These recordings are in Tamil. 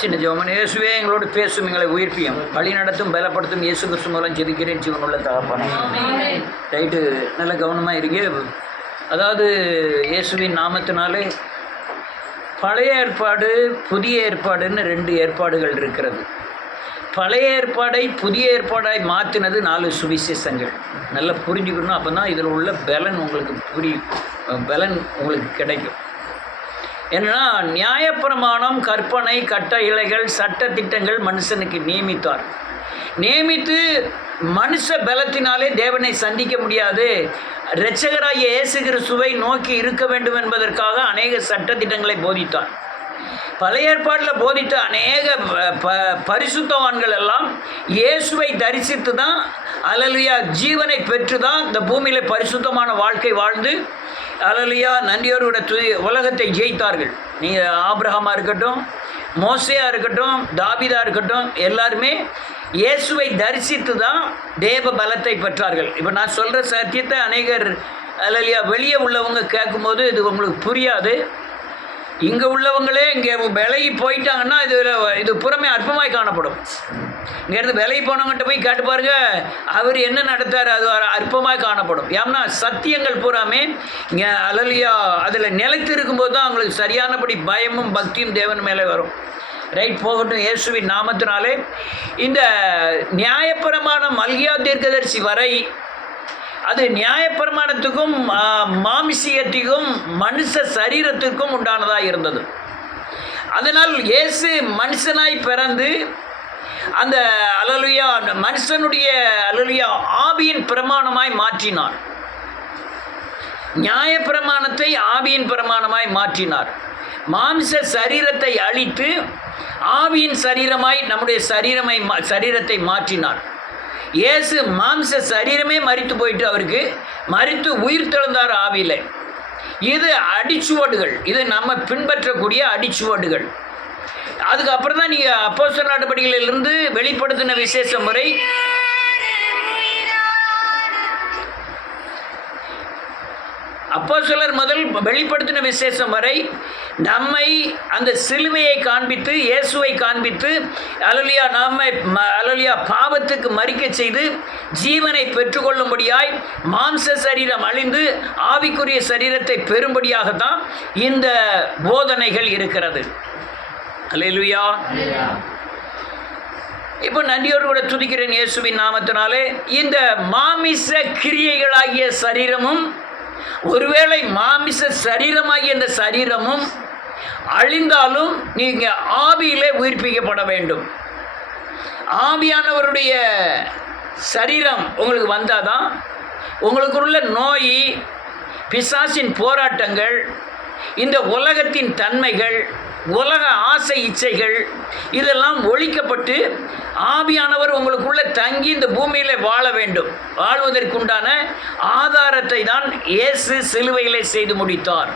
சின்ன ஜெபம். இயேசுவே எங்களோடு பேசும், எங்களை உயிர்ப்பியும் வழி நடத்தும் பலப்படுத்தும் இயேசு கிறிஸ்து மூலம் ஜெபிக்கிறேன் ஜீவனுள்ள தகப்பனே. ரைட்டு, நல்ல கவனமாக இருக்கு. அதாவது இயேசுவின் நாமத்தினாலே பழைய ஏற்பாடு புதிய ஏற்பாடுன்னு 2 ஏற்பாடுகள் இருக்கிறது. பழைய ஏற்பாடை புதிய ஏற்பாடாய் மாற்றினது 4 சுவிசேஷங்கள். நல்லா புரிஞ்சுக்கணும். அப்போ தான் இதில் உள்ள பலன் உங்களுக்கு பலன் உங்களுக்கு கிடைக்கும். என்னன்னா, நியாயப்பிரமாணம், கற்பனை, கட்டளைகள், சட்ட திட்டங்கள் மனுஷனுக்கு நியமித்து மனுஷ பலத்தினாலே தேவனை சந்திக்க முடியாது. இரட்சகராகிய இயேசு கிறிஸ்துவை நோக்கி இருக்க வேண்டும் என்பதற்காக அநேக சட்ட திட்டங்களை போதித்தார். பழைய ஏற்பாட்டில் போதித்த அநேக பரிசுத்தவான்கள் எல்லாம் இயேசுவை தரிசித்து தான், அல்லேலூயா, ஜீவனை பெற்று தான் இந்த பூமியில் பரிசுத்தமான வாழ்க்கை வாழ்ந்து, அல்லேலூயா, நன்றியோருடைய உலகத்தை ஜெயித்தார்கள். நீங்கள் ஆபிரகாமாக இருக்கட்டும், மோசேயா இருக்கட்டும், தாவீதா இருக்கட்டும், எல்லாருமே இயேசுவை தரிசித்து தான் தேவ பலத்தை பெற்றார்கள். இப்போ நான் சொல்கிற சத்தியத்தை அநேகர், அல்லேலூயா, வெளியே உள்ளவங்க கேட்கும்போது இது உங்களுக்கு புரியாது. இங்கே உள்ளவங்களே இங்கே விலகி போயிட்டாங்கன்னா இது புறமே அற்பமாய் காணப்படும். இங்கேருந்து விலகி போனவங்கள்ட்ட போய் கேட்டு பாருங்க, அவர் என்ன நடத்தார், அது அற்பமாய் காணப்படும். ஏன்னா சத்தியங்கள் பூராமே இங்கே, அல்லேலூயா, அதில் நிலைத்து இருக்கும்போது தான் அவங்களுக்கு சரியானபடி பயமும் பக்தியும் தேவன் மேலே வரும். ரைட், போகட்டும். இயேசுவின் நாமத்தினாலே இந்த நியாயப்பிரமாணம் மல்கியா தீர்க்கதரிசி வரை அது நியாயப்பிரமாணத்துக்கும் மாமிசியத்துக்கும் மனுஷ சரீரத்திற்கும் உண்டானதாக இருந்தது. அதனால் இயேசு மனுஷனாய் பிறந்து அந்த, அல்லேலூயா, மனுஷனுடைய, அல்லேலூயா, ஆவியின் பிரமாணமாய் மாற்றினார். நியாயப்பிரமாணத்தை ஆவியின் பிரமாணமாய் மாற்றினார். மாம்ச சரீரத்தை அழித்து ஆவியின் சரீரமாய் நம்முடைய சரீரத்தை மாற்றினார். இயேசு மாம்ச சரீரமே மரித்து போயிட்டு, அவருக்கு மரித்து உயிர் தெழுந்தார் ஆவியில். இது அடிச்சுவடுகள், இது நம்ம பின்பற்றக்கூடிய அடிச்சுவடுகள். அதுக்கப்புறம் தான் நீங்கள் அப்போஸ்தலர் நடபடிகளிலிருந்து வெளிப்படுத்தின விசேஷம் முறை, அப்போஸ்தலர் முதல் வெளிப்படுத்தின விசேஷம் வரை நம்மை அந்த சிலுவையை காண்பித்து, இயேசுவை காண்பித்து, அல்லேலூயா, நம்மை, அல்லேலூயா, பாவத்துக்கு மரிக்க செய்து ஜீவனை பெற்றுக்கொள்ளும்படியாய் மாம்ச சரீரம் அழிந்து ஆவிக்குரிய சரீரத்தை பெறும்படியாகத்தான் இந்த போதனைகள் இருக்கிறது. அல்லேலூயா. இப்போ நன்றியோடு கூட துதிக்கிறேன் இயேசுவின் நாமத்தினாலே. இந்த மாமிச கிரியைகளாகிய சரீரமும், ஒருவேளை மாமிச சரீரமாகிய இந்த சரீரமும் அழிந்தாலும் நீங்கள் ஆவியிலே உயிர்ப்பிக்கப்பட வேண்டும். ஆவியானவருடைய சரீரம் உங்களுக்கு வந்தால் தான் உங்களுக்குள்ள நோய், பிசாசின் போராட்டங்கள், இந்த உலகத்தின் தன்மைகள், உலக ஆசை இச்சைகள் இதெல்லாம் ஒழிக்கப்பட்டு ஆவியானவர் உங்களுக்குள்ள தங்கி இந்த பூமியில் வாழ வேண்டும். வாழ்வதற்குண்டான ஆதாரத்தை தான் இயேசு சிலுவையிலே செய்து முடித்தார்.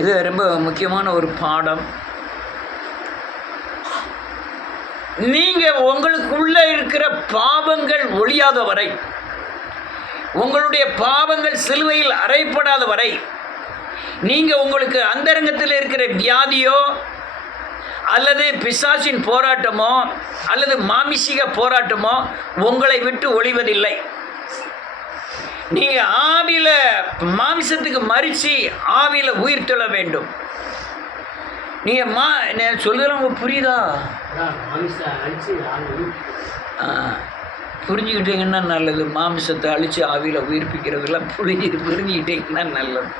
இது ரொம்ப முக்கியமான ஒரு பாடம். நீங்கள் உங்களுக்குள்ள இருக்கிற பாவங்கள் ஒழியாத வரை, உங்களுடைய பாவங்கள் சிலுவையில் அறையப்படாத வரை, நீங்கள் உங்களுக்கு அந்தரங்கத்தில் இருக்கிற வியாதியோ அல்லது பிசாசின் போராட்டமோ அல்லது மாமிசிக போராட்டமோ உங்களை விட்டு ஒழிவதில்லை. நீங்கள் ஆவியில் மாமிசத்துக்கு மறித்து ஆவியில் உயிர் தெழ வேண்டும். நீங்கள் சொல்லுதெல்லாம் உங்களுக்கு புரியுதா? புரிஞ்சுக்கிட்டீங்கன்னா நல்லது. மாமிசத்தை அழித்து ஆவியில் உயிர்ப்பிக்கிறதுலாம் புரிஞ்சுக்கிட்டீங்கன்னா நல்லது.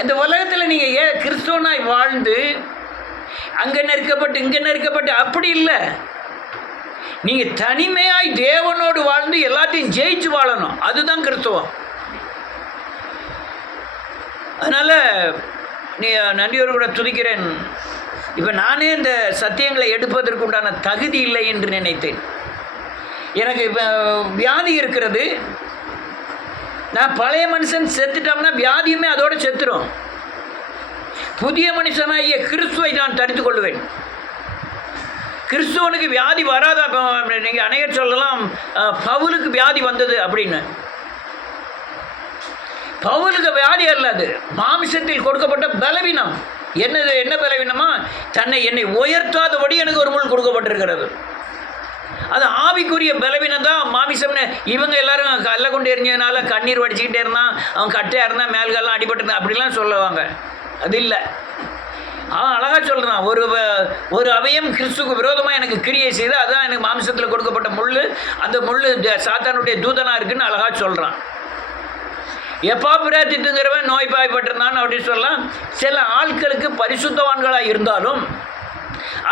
இந்த உலகத்தில் நீங்கள் கிறிஸ்துவனாய் வாழ்ந்து அங்கே நெருக்கப்பட்டு இங்கே நெருக்கப்பட்டு அப்படி இல்லை. நீங்கள் தனிமையாய் தேவனோடு வாழ்ந்து எல்லாத்தையும் ஜெயிச்சு வாழணும். அதுதான் கிறிஸ்துவம். அதனால் நீ நன்றியோடு கூட துதிக்கிறேன். இப்போ நானே இந்த சத்தியங்களை எடுப்பதற்கு உண்டான தகுதி இல்லை என்று நினைத்தேன். எனக்கு இப்போ வியாதி இருக்கிறது. நான் பழைய மனுஷன் செத்துட்டோம்னா வியாதியுமே அதோடு செத்துரும். புதிய மனுஷனாகிய கிறிஸ்துவை நான் தரித்து கொள்வேன். கிறிஸ்துவனுக்கு வியாதி வராதா? நீங்கள் அநேகர் சொல்லலாம், பவுலுக்கு வியாதி வந்தது அப்படின்னு. பவுலுக்கு வியாதி அல்ல, அது மாமிசத்தில் கொடுக்கப்பட்ட பலவீனம். என்ன பலவீனமா? என்னை உயர்த்தாதபடி எனக்கு ஒரு முள் கொடுக்கப்பட்டிருக்கிறது. அது ஆவிக்குரிய பலவீனம் தான். மாமிசம்னு இவங்க எல்லாரும் கல்லை கொண்டு எரிஞ்சதுனால கண்ணீர் வடிச்சுக்கிட்டே இருந்தான், அவன் கட்டையாக இருந்தான், மேல்கெல்லாம் அடிபட்டு அப்படிலாம் சொல்லுவாங்க. அது இல்லை. அவன் அழகாக சொல்கிறான், ஒரு அவயம் கிறிஸ்துக்கு விரோதமாக எனக்கு கிரியை செய்து அதுதான் எனக்கு மாமிசத்தில் கொடுக்கப்பட்ட முள், அந்த முள் சாத்தானுடைய தூதனாக இருக்குன்னு அழகாக சொல்கிறான். எப்பா பிரார்த்தித்துங்கிறவன் நோய்பாய்ப்பட்டிருந்தான் அப்படின்னு சொல்லலாம். சில ஆட்களுக்கு பரிசுத்தவான்களாக இருந்தாலும்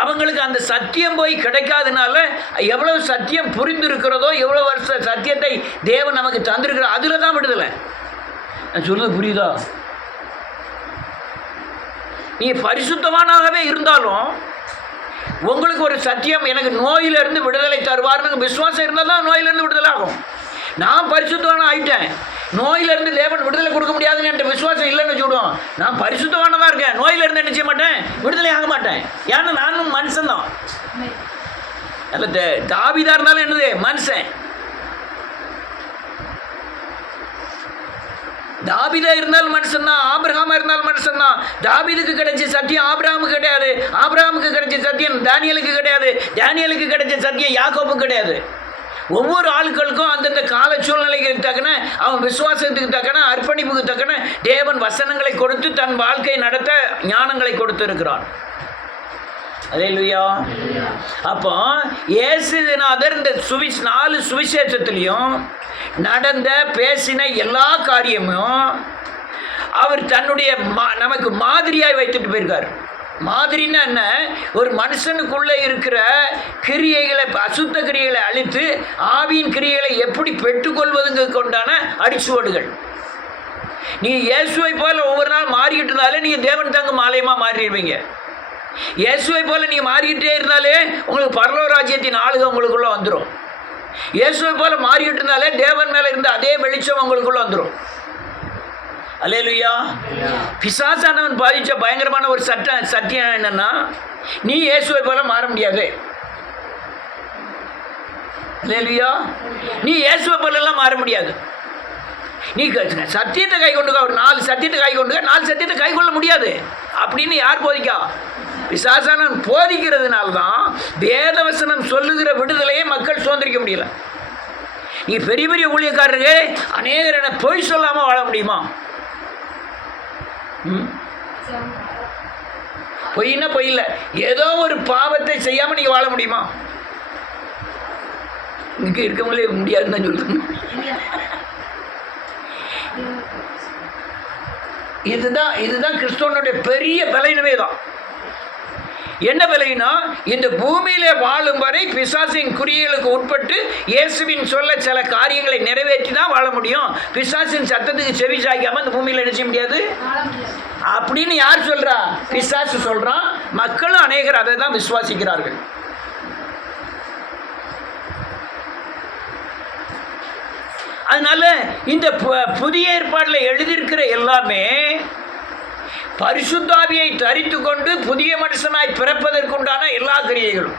அவங்களுக்கு அந்த சத்தியம் போய் கிடைக்காதனால எவ்வளவு சத்தியம் புரிந்திருக்கிறதோ, எவ்வளோ வருஷ சத்தியத்தை தேவன் நமக்கு தந்திருக்கிறோம், அதில் தான் விடுதலை. நான் சொல்ல புரியுதா? நீ பரிசுத்தமானாகவே இருந்தாலும் உங்களுக்கு ஒரு சத்தியம் எனக்கு நோயிலிருந்து விடுதலை தருவார்னு விசுவாசம் இருந்தால் தான் நோயிலிருந்து விடுதலை ஆகும். நான் பரிசுத்தமான ஆகிட்டேன், நோயிலிருந்து தேவன் விடுதலை கொடுக்க முடியாதுன்னு என்கிட்ட விசுவாசம் இல்லைன்னு சொல்லுவோம். நான் பரிசுத்தமானதாக இருக்கேன், நோயிலிருந்து என்ன செய்ய மாட்டேன், விடுதலை ஆக மாட்டேன். ஏன்னா நானும் மனுஷன்தான். அல்ல தாவீதா இருந்தாலும் என்னது, மனுஷன். தாவீதா இருந்தாலும் மனுஷன் தான், ஆபிரகாமா இருந்தாலும் மனுஷன் தான். தாவீதுக்கு கிடைச்ச சத்தியம் ஆபிரகாமுக்கு கிடையாது, ஆபிரகாமுக்கு கிடைச்ச சத்தியம் தானியலுக்கு கிடையாது, தானியலுக்கு கிடைச்ச சத்தியம் யாக்கோபுக்கு கிடையாது. ஒவ்வொரு ஆட்களுக்கும் அந்தந்த கால சூழ்நிலைக்கு தக்கன, அவன் விசுவாசத்துக்கு தக்கன, அர்ப்பணிப்புக்கு தக்கன தேவன் வசனங்களை கொடுத்து தன் வாழ்க்கையை நடத்த ஞானங்களை கொடுத்து இருக்கிறான். அல்லேலூயா. அப்போ இயேசுநாதர் இந்த 4 சுவிசேஷத்திலையும் நடந்த பேசின எல்லா காரியமும் அவர் தன்னுடைய நமக்கு மாதிரியாய் வைத்துட்டு போயிருக்கார். மாதிரின்னா என்ன? ஒரு மனுஷனுக்குள்ளே இருக்கிற கிரியைகளை, அசுத்த கிரியைகளை அழித்து ஆவியின் கிரியைகளை எப்படி பெற்றுக்கொள்வதுங்க கொண்டான அடிச்சுவடுகள். நீங்கள் இயேசுவை போல ஒவ்வொரு நாள் மாறிக்கிட்டு இருந்தாலே நீங்கள் தேவன் தங்க ஆலயமாக மாறிடுவீங்க. இயேசுவை போல நீங்கள் மாறிக்கிட்டே இருந்தாலே உங்களுக்கு பரலோக ராஜ்யத்தின் ஆளுகை உங்களுக்குள்ளே வந்துடும். இயேசுவை போல மாறிக்கிட்டு இருந்தாலே தேவன் மேலே இருந்த அதே வெளிச்சம் உங்களுக்குள்ளே வந்துடும். அல்லேலூயா. பிசாசானவன் பாதிச்ச பயங்கரமான ஒரு சத்தியம் என்னன்னா, நீ இயேசுவை போல மாற முடியாது. அல்லேலூயா. நீ இயேசுவை போலெல்லாம் மாற முடியாது. நீ சத்தியத்தை கை கொண்டுக்க, ஒரு 4 சத்தியத்தை கை கொண்டுக்க, 4 சத்தியத்தை கை கொள்ள முடியாது அப்படின்னு யார் போதிக்கா? பிசாசானவன் போதிக்கிறதுனால தான் வேதவசனம் சொல்லுகிற விடுதலையை மக்கள் சுதந்திரிக்க முடியல. நீ பெரிய பெரிய ஊழியக்காரருக்கு அநேகர் என பொய் சொல்லாமல் வாழ முடியுமா? பொய்னா பொய் இல்லை, ஏதோ ஒரு பாவத்தை செய்யாமல் நீங்கள் வாழ முடியுமா? இங்கே இருக்கவங்களே முடியாதுன்னு தான் சொல்லுங்க. இதுதான் கிறிஸ்தவனுடைய பெரிய பலவீனமே தான். என்ன பலவீனா? இந்த பூமியில வாழும் வரை பிசாசின் குறியீடுகளுக்கு உட்பட்டு இயேசுவின் சொல்ல சில காரியங்களை நிறைவேற்றி தான் வாழ முடியும். பிசாசின் சத்தத்துக்கு செவி சாய்க்காம இந்த பூமியில் என்ன செய்ய முடியாது அப்படின்னு யார் சொல்றா? பிசாசு சொல்றான். மக்களும் அநேகர் அதை தான் விசுவாசிக்கிறார்கள். அதனால இந்த புதிய ஏற்பாட்டில் எழுதியிருக்கிற எல்லாமே பரிசுத்தாவியை தரித்து கொண்டு புதிய மனுஷனாய் பிறப்பதற்குண்டான எல்லா கிரியைகளும்.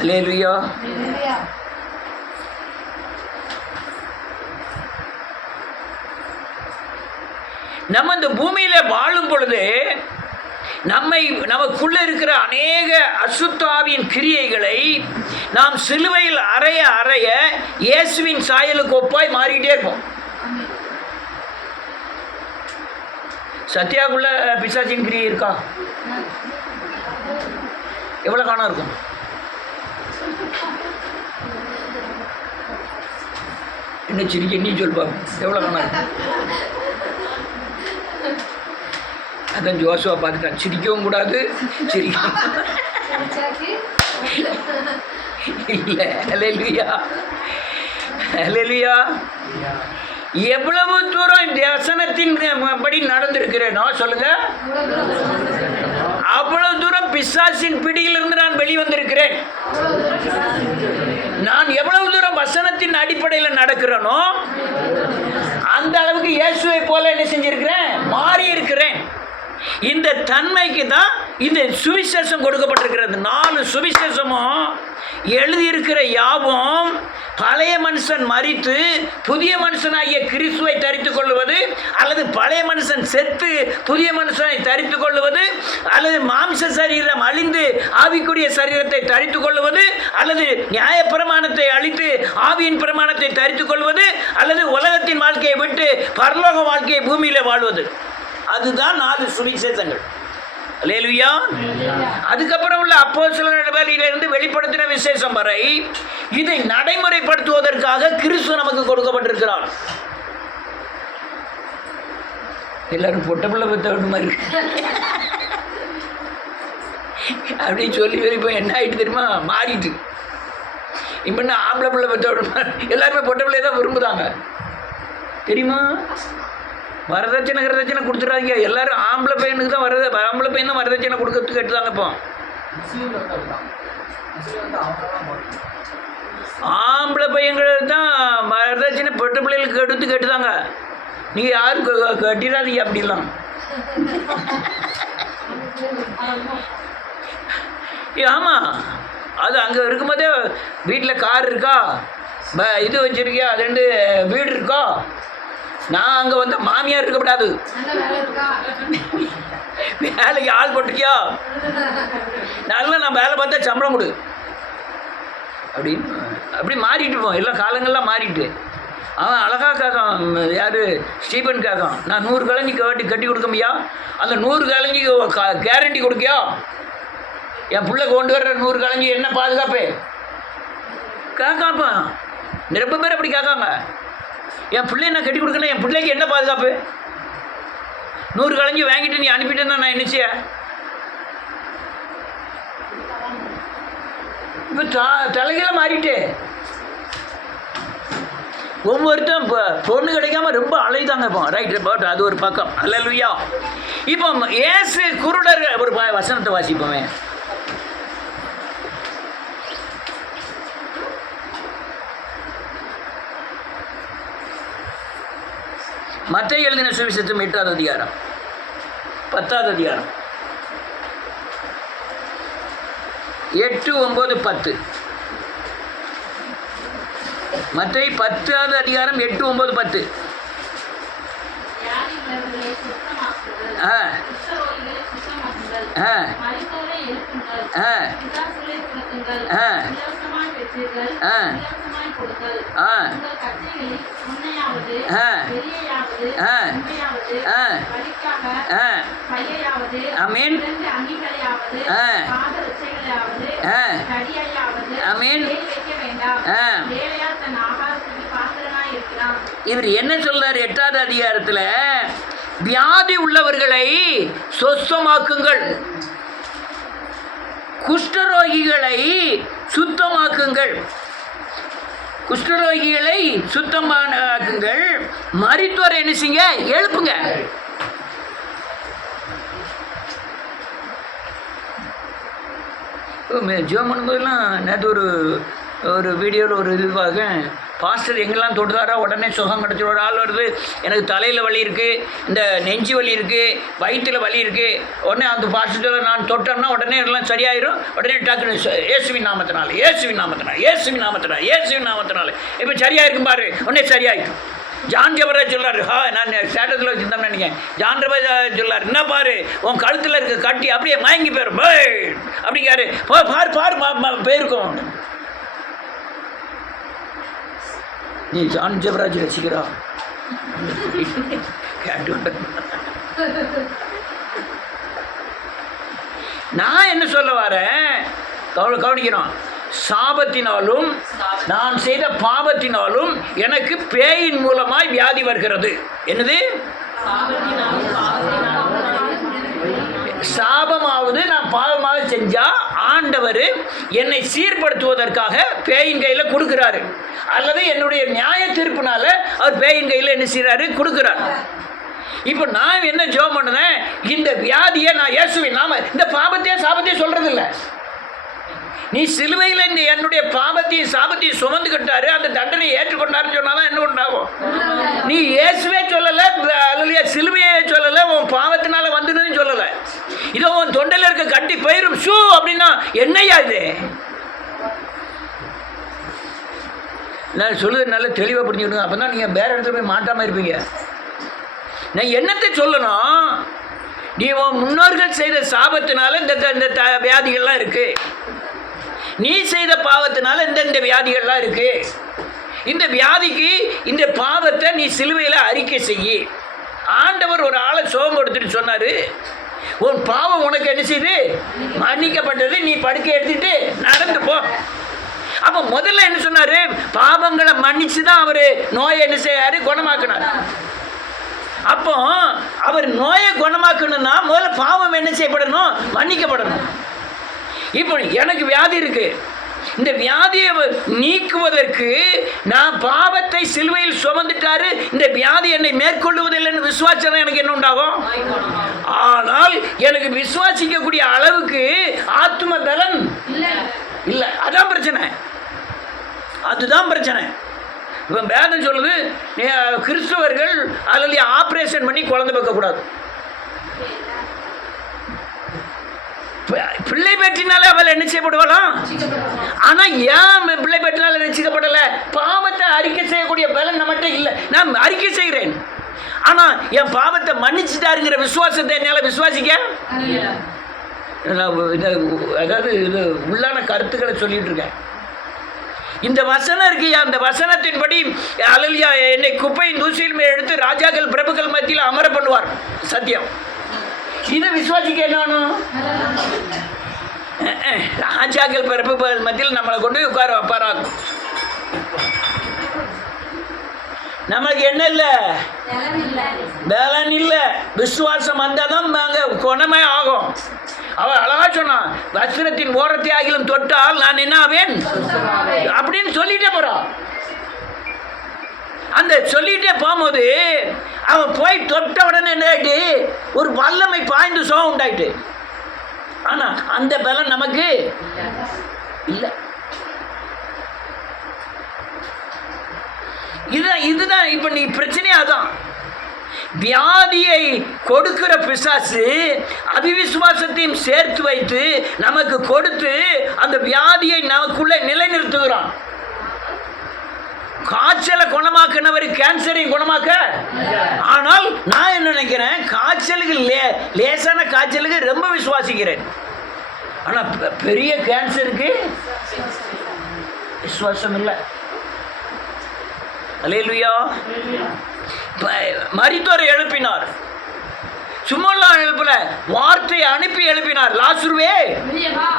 அல்லேலூயா. நம்ம இந்த பூமியில வாழும் பொழுது நமக்குள்ள இருக்கிற அநேக அசுத்தாவியின் கிரியைகளை நாம் சிலுவையில் அறைய அறைய இயேசுவின் சாயலுக்கு ஒப்பாய் மாறிக்கிட்டே இருப்போம். சத்யாக்குள்ள பிசாசின் கிரியை இருக்கா? எவ்வளோ காணம் இருக்கும்? என்ன சிரிக்க நீ சொல்பா, எவ்வளோ காணம் இருக்கும்? அதான் ஜோசுவா பார்த்துட்டான், சிரிக்கவும் கூடாது சிரிக்க இல்லை. அல்லேலூயா, அல்லேலூயா. எவ்வளவு தூரம் இந்த வசனத்தின் படி நடந்திருக்கிறேனோ சொல்லுங்க, அவ்வளவு தூரம் பிசாசின் பிடியிலிருந்து நான் வெளிவந்திருக்கிறேன். நான் எவ்வளவு தூரம் வசனத்தின் அடிப்படையில் நடக்கிறேனோ அந்த அளவுக்கு இயேசுவை போல என்ன செஞ்சிருக்கிறேன், மாறி இருக்கிறேன். இந்த தன்மைக்கு தான் இந்த சுவிசேஷம் கொடுக்கப்பட்டிருக்கிறது. 4 சுவிசேஷமும் எழுதியிருக்கிற யாவும் பழைய மனுஷன் மரித்து புதிய மனுஷனாகிய கிறிஸ்துவை தரித்துக் கொள்வது, அல்லது பழைய மனுஷன் செத்து புதிய மனுஷனை தரித்துக் கொள்வது, அல்லது மாம்ச சரீரம் அழிந்து ஆவிக்குரிய சரீரத்தை தரித்துக் கொள்வது, அல்லது நியாயப்பிரமாணத்தை அழித்து ஆவியின் பிரமாணத்தை தரித்துக் கொள்வது, அல்லது உலகத்தின் வாழ்க்கையை விட்டு பரலோக வாழ்க்கையை பூமியில் வாழ்வது. அதுதான் 4 சுவிசேஷங்கள். அல்லேலூயா. அதுக்கப்புறம் உள்ள அப்போஸ்தலர்கள் வேலையிலிருந்து வெளிப்படுத்தின விசேஷம் வரை இதை நடைமுறைப்படுத்துவதற்காக கிறிஸ்து நமக்கு கொடுக்கப்பட்டிருக்கிறார். எல்லாரும் பொட்டப்பிள்ளை பெற்ற மாதிரி அப்படின்னு சொல்லி இப்போ என்ன ஆகிட்டு தெரியுமா, மாறிட்டு. இப்போ என்ன ஆம்பளை பிள்ளை பெற்ற எல்லாருமே பொட்டை பிள்ளையை தான் விரும்புகிறாங்க தெரியுமா. வரதட்சணை வரதட்சணை கொடுத்துட்றாங்க எல்லாரும். ஆம்பளை பையனுக்கு தான் ஆம்பளை பையன் தான் வரதட்சணை கொடுக்கறதுக்கு கேட்டுதாங்க. இப்போ ஆம்பளை பையன்கள் தான் வரதட்சணை பொட்டு பிள்ளைகளுக்கு கேட்டுதாங்க. நீங்கள் யாரும் கட்டிடாதீங்க அப்படிலாம். ஆமாம், அது அங்கே இருக்கும்போதே வீட்டில் கார் இருக்கா, இது வச்சுருக்கியா, 2 வீடு இருக்கா, நான் அங்கே வந்து மாமியார் இருக்கக்கூடாது, வேலைக்கு ஆள் போட்டிருக்கியா, நல்லா நான் வேலை பார்த்தா சம்பளம் கொடு அப்படின்னு அப்படி மாறிட்டு போவோம். எல்லா காலங்கள்லாம் மாறிட்டு அவன் அழகாக கேட்கான். யார்? ஸ்டீபன் கேட்கான், நான் 100 கலைஞ்சி கட்டி கொடுக்கமையா, அந்த 100 கலைஞ்சி கேரண்டி கொடுக்கியா, என் பிள்ளை கொண்டு வர்ற 100 கலைஞ்சி என்ன பாதுகாப்பு கேட்காப்பான். ரொம்ப பேர் அப்படி கேட்காங்க. என் பிள்ளைய நான் கட்டி கொடுக்கணும், என் பிள்ளைக்கு என்ன பாதுகாப்பு? 100 கலைஞ்சி வாங்கிட்டு நீ அனுப்பிட்டேன்னா நான் என்ன செய்ய? இப்போ தலைகளை மாறிட்டு ஒவ்வொருத்தரும் பொண்ணு கிடைக்காம ரொம்ப அலைதாங்க. இப்போ ரைட் பட் அது ஒரு பக்கம். அல்லேலூயா. இப்போ ஏசு குருடர் ஒரு வசனத்தை வாசிப்போமே. மத்தேயு எழுதின சுவிசேஷம் 8வது அதிகாரம் 10வது அதிகாரம் 8, 9, 10. மத்தேயு 10வது அதிகாரம் 8, 9, 10. ஆமென். ஆமென். இவர் என்ன சொல்றார் 8வது அதிகாரத்தில்? வியாதி உள்ளவர்களை சொஸ்தமாக்குங்கள், குஷ்டரோகிகளை சுத்தமாக்குங்கள், குஷ்டரோகிகளை சுத்தமாக்குங்கள், மரித்தோரை என்ன செய்யுங்க? எழுப்புங்க. ஜோம் பண்ணும்போதெல்லாம் நேற்று ஒரு வீடியோவில் ஒரு இதுவாக பாஸ்டர் எங்கெல்லாம் தொடுதாரோ உடனே சுகம் கிடச்சி. ஒரு ஆள் வருது, எனக்கு தலையில் வலி இருக்குது, இந்த நெஞ்சு வலி இருக்குது, வயிற்றில் வலி இருக்குது, உடனே அந்த பாஸ்டரில் நான் தொட்டோம்னா உடனே எல்லாம் சரியாயிரும். உடனே டக்குன்னு இயேசுவின் நாமத்தினால, இயேசுவின் நாமத்தினால, இயேசுவின் நாமத்தினால, இயேசுவின் நாமத்தினால இப்போ சரியாயிருக்கும் பாரு, உடனே சரியாயிடும். ஜான் ஜபராஜ் சொல்லார், நான் ஸ்டேட்டஸில் வச்சுருந்தோம்னு நினைக்கிறேன். ஜான் ஜபராஜ் சொல்லார், என்ன பாரு உன் கழுத்தில் இருக்க கட்டி அப்படியே மயங்கி போயிரும் அப்படிங்காரு. பாரு பாரு போயிருக்கோம். நீ ஜான் ஜபராஜ் ரசிக்கிறா நான் என்ன சொல்ல வரேன் கவனிக்கிறோம். சாபத்தினாலும் நான் செய்த பாவத்தினாலும் எனக்கு பேயின் மூலமாய் வியாதி வருகிறது. என்னது? சாபமாவது நான் பாவமாக செஞ்சா ஆண்டவர் என்னை சீர்படுத்துவதற்காக பேயின் கையில் கொடுக்கிறாரு, அல்லது என்னுடைய நியாய தீர்ப்புனால அவர் பேயின் கையில் என்ன செய்யறாரு? கொடுக்கிறார். இப்போ நான் என்ன ஜெபம் பண்ணுறேன்? இந்த வியாதியை நான் இயேசுவின் நாம, இந்த பாவத்தையும் சாபத்தையும் சொல்றது இல்லை. நீ சிலுவையில் இந்த என்னுடைய பாவத்தையும் சாபத்தையும் சுமந்துக்கிட்டாரு, அந்த தண்டனையை ஏற்றுக்கொண்டாருன்னு சொன்னாதான் என்ன உண்டாகும்? நீ இயேசுவே சொல்லலை, அல்லையா சிலுவையே சொல்லலை, உன் பாவத்தினால வந்துடுன்னு சொல்லலை. இதோ உன் தொண்டையில் இருக்க கட்டி போயிரும் ஷூ அப்படின்னா என்னையா இது? நான் சொல்லுறது நல்லா தெளிவாக புரிஞ்சுக்கணும். அப்போ தான் நீங்கள் வேறு இடத்துல போய் மாட்டாமல் இருப்பீங்க. நான் என்னத்தை சொல்லணும், நீ உன் முன்னோர்கள் செய்த சாபத்தினால இந்த வியாதிகள்லாம் இருக்குது, நீ செய்த பாவத்தினால இந்த வியாதிகள்லாம் இருக்குது. இந்த வியாதிக்கு இந்த பாவத்தை நீ சிலுவையில் அறிக்கை செய்யி. ஆண்டவர் ஒரு ஆளை சோகம் கொடுத்துட்டு சொன்னார், உன் பாவம் உனக்கு என்ன செய்யுது, மன்னிக்கப்பட்டது, நீ படுக்கை எடுத்துட்டு நடந்து போ. அப்போ முதல்ல என்ன சொன்னார், பாவங்களை மன்னிச்சு தான் அவர் நோயை என்ன செய்யாரு, குணமாக்கினார். அப்போ அவர் நோயை குணமாக்கணும்னா முதல்ல பாவம் என்ன செய்யப்படணும், மன்னிக்கப்படணும். இப்போ எனக்கு வியாதி இருக்கு, இந்த வியாதியை நீக்குவதற்கு நான் பாவத்தை சிலுவையில் சுமந்துட்டாரு, இந்த வியாதி என்னை மேற்கொள்ளுவதில்லைன்னு விசுவாசம் எனக்கு என்ன உண்டாகும். ஆனால் எனக்கு விசுவாசிக்கக்கூடிய அளவுக்கு ஆத்ம பலன் இல்லை. அதான் பிரச்சனை, அதுதான் பிரச்சனை. இப்போ வேதம் சொல்லுது, கிறிஸ்தவர்கள் அதில் ஆப்ரேஷன் பண்ணி குழந்தை பார்க்கக்கூடாது. பிள்ளை பெற்றினாலே அவள் என்ன செய்யப்படுவாளாம். ஆனால் ஏன் பிள்ளை பெற்றினால ரசிக்கப்படலை, பாவத்தை அறிக்கை செய்யக்கூடிய பலன் நம்மகிட்ட இல்லை. நான் அறிக்கை செய்கிறேன், ஆனால் என் பாவத்தை மன்னிச்சுட்டாருங்கிற விசுவாசத்தை என்னால் விசுவாசிக்க. அதாவது இது உள்ளான கருத்துக்களை சொல்லிட்டு இருக்கேன். இந்த வசனம் இருக்கியா, அந்த வசனத்தின்படி அல்லேலூயா என்னை குப்பையின் தூசியில் எடுத்து ராஜாக்கள் பிரபுக்கள் மத்தியில் அமர பண்ணுவார், சத்தியம். இதை விசுவாசிக்க என்ன, ராஜாக்கள் பிரபுக்கள் மத்தியில் நம்மளை கொண்டு உட்கார வைப்பாராகும். நமக்கு என்ன இல்லை, பலன் இல்லை. விசுவாசம் வந்தால் தான் நாங்கள் குணமே ஆகும். அவள் அழகா சொன்னான், வஸ்திரத்தின் ஓரத்தை ஆகிலும் தொட்டால் நான் என்ன ஆவேன் அப்படின்னு சொல்லிட்டே போறான். அந்த சொல்லிட்டே போகும்போது அவன் போய் தொட்ட உடனே என்ன ஆயிட்டு, ஒரு வல்லமை பாய்ந்து சோகம் உண்டாயிட்டு. ஆனா அந்த பலன் நமக்கு இல்லை. இதுதான் இப்ப நீ பிரச்சனையே. அதான் வியாதியை கொடுக்கிற பிசாசு அவிவிசுவாசத்தையும் சேர்த்து வைத்து நமக்கு கொடுத்து அந்த வியாதியை நமக்குள்ளே நிலைநிறுத்துகிறான். காய்ச்சலை குணமாக்குனவர் கேன்சரையும் குணமாக்க. ஆனால் நான் என்ன நினைக்கிறேன், காய்ச்சலுக்கு லேசான காய்ச்சலுக்கு ரொம்ப விசுவாசிக்கிறேன். ஆனால் பெரிய கேன்சருக்கு விசுவாசம் இல்லை. அல்லேலூயா. மரித்தோரை எழுப்பினார், சும்மாலாம் எழுப்பல, வார்த்தையை அனுப்பி எழுப்பினார். லாசருவே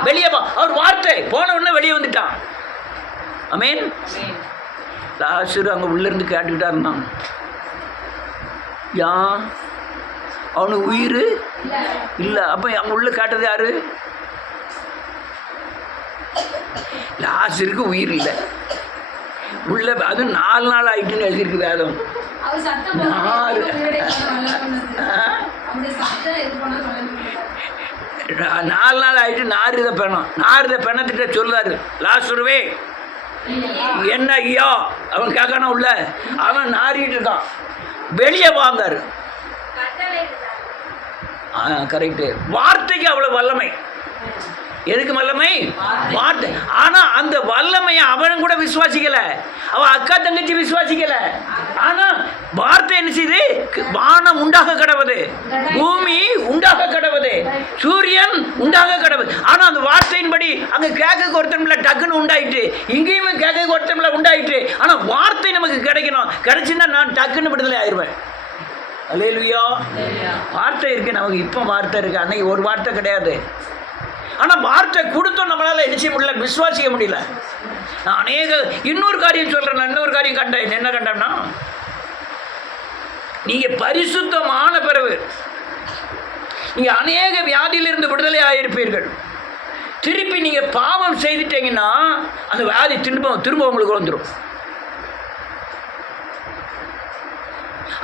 வெளியே வா. அவர் வார்த்தை போன உடனே வெளியே வந்துட்டான். ஆமென். லாசரு அங்கே உள்ளிருந்து கேட்டுக்கிட்டா இருந்தான், யா அவனுக்கு உயிர் இல்லை. அப்போ அங்கே உள்ள கேட்டது யாரு, லாசருக்கு உயிர் இல்லை உள்ள. அது 4 நாள் ஆயிட்டுன்னு எழுதியிருக்கு வேதம். 4 நாள் ஆயிட்டு நாரித பெணம். நாரித பெணத்திட்ட சொல்றாரு, லாசருவே என்ன ஐயா. அவன் கேட்கணும் உள்ள, அவன் நாரிட்டு இருக்கான், வெளியே வாங்காரு. கரெக்டு. வார்த்தைக்கு அவ்வளவு வல்லமை. எதுக்கு வல்லமை? வார்த்தை. ஆனா அந்த வல்லமையை அவன் கூட விசுவாசிக்கல, அவன் அக்கா தங்கச்சி விசுவாசிக்கல. ஆனா வார்த்தை என்ன செய்யுது, வானம் உண்டாக கடவுது, பூமி உண்டாக கடவுது, சூரியன் உண்டாக கடவுது. ஆனா அந்த வார்த்தையின்படி அங்க கேட்க ஒருத்தம்ல டக்குன்னு உண்டாயிட்டு, இங்கேயுமே கேட்க ஒருத்தம்ல உண்டாயிட்டு. ஆனா வார்த்தை நமக்கு கிடைக்கணும். கிடைச்சுன்னா நான் டக்குன்னு விடுதலை ஆயிடுவேன். அல்லேலூயா. வார்த்தை இருக்கு நமக்கு. இப்போ வார்த்தை இருக்கு, அன்னைக்கு ஒரு வார்த்தை கிடையாது. ஆனால் வார்த்தை கொடுத்தோம் நம்மளால் என்ன செய்ய முடியல, விசுவாசிக்க முடியல. நான் இன்னொரு காரியம் சொல்கிறேன். நான் இன்னொரு காரியம் கண்டேன். என்ன கண்டேன்னா, நீங்கள் பரிசுத்தமான பிறகு நீங்கள் அநேக வியாதியிலிருந்து விடுதலை ஆகியிருப்பீர்கள். திருப்பி நீங்கள் பாவம் செய்துட்டீங்கன்னா அந்த வியாதி திரும்ப உங்களுக்கு வந்துடும்.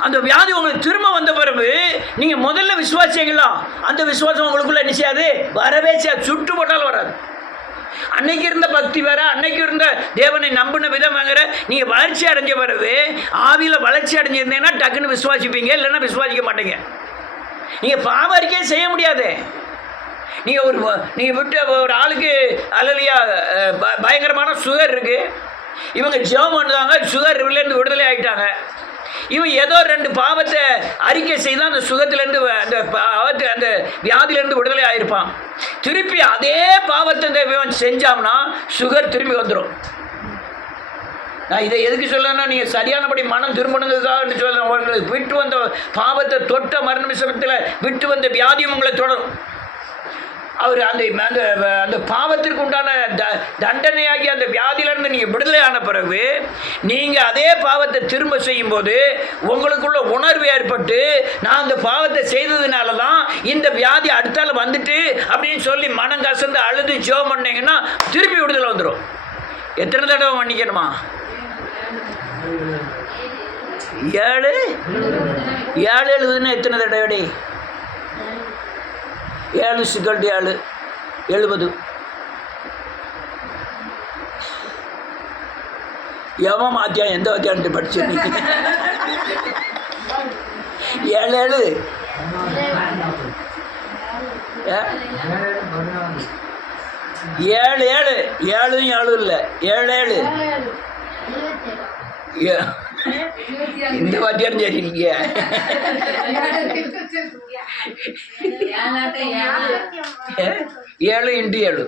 அந்த வியாதி உங்களுக்கு திரும்ப வந்த பிறகு நீங்கள் முதல்ல விசுவாசிங்களா, அந்த விசுவாசம் உங்களுக்குள்ள என்ன செய்யாது, வரவே செய்யாது. சுட்டு போட்டாலும் வராது. அன்னைக்கு இருந்த பக்தி வேற, அன்னைக்கு இருந்த தேவனை நம்பின விதம் வேற. நீங்கள் வளர்ச்சி அடைஞ்ச பிறகு, ஆவியில் வளர்ச்சி அடைஞ்சிருந்தீங்கன்னா டக்குன்னு விசுவாசிப்பீங்க, இல்லைன்னா விசுவாசிக்க மாட்டீங்க. நீங்கள் பாவ அறிக்கையே செய்ய முடியாது. நீங்கள் விட்டு ஒரு ஆளுக்கு அல்லையா பயங்கரமான சுகர் இருக்குது, இவங்க ஜெபம் பண்ணுவாங்க, சுகர்லேருந்து விடுதலை ஆகிட்டாங்க. இவன் ஏதோ 2 பாவத்தை அறிக்கை செய்தால் அந்த சுகத்திலேருந்து அந்த வியாதியிலேருந்து விடுதலை ஆகிருப்பான். திருப்பி அதே பாவத்தை இவன் செஞ்சான்னா சுகர் திரும்பி வந்துடும். நான் இதை எதுக்கு சொல்லணும்னா, நீங்கள் சரியானபடி மனம் திரும்பணுங்கிறதுக்காக சொல்ல. உங்களுக்கு விட்டு வந்த பாவத்தை தொட்ட மரண விஷயத்தில் விட்டு வந்த வியாதியும் உங்களை தொடரும். அவர் அந்த அந்த அந்த பாவத்திற்கு உண்டான தண்டனையாகி அந்த வியாதியிலிருந்து நீங்கள் விடுதலை ஆன பிறகு நீங்கள் அதே பாவத்தை திரும்ப செய்யும்போது உங்களுக்குள்ள உணர்வு ஏற்பட்டு, நான் அந்த பாவத்தை செய்ததுனால தான் இந்த வியாதி அடுத்தால வந்துட்டு அப்படின்னு சொல்லி மனம் கசந்து அழுது ஜெபம் பண்ணீங்கன்னா திருப்பி விடுதலை வந்துடும். எத்தனை தடவை மன்னிக்கணுமா? 7 எழுதுன்னா எத்தனை தடவை? 7 = 7 70. எவன் வாத்தியம் எந்த வாத்தியான்ட்டு படிச்சிருக்கீங்க? 7 இல்லை 7 இந்த வாத்தியாரும் சரிங்க. 7 × 7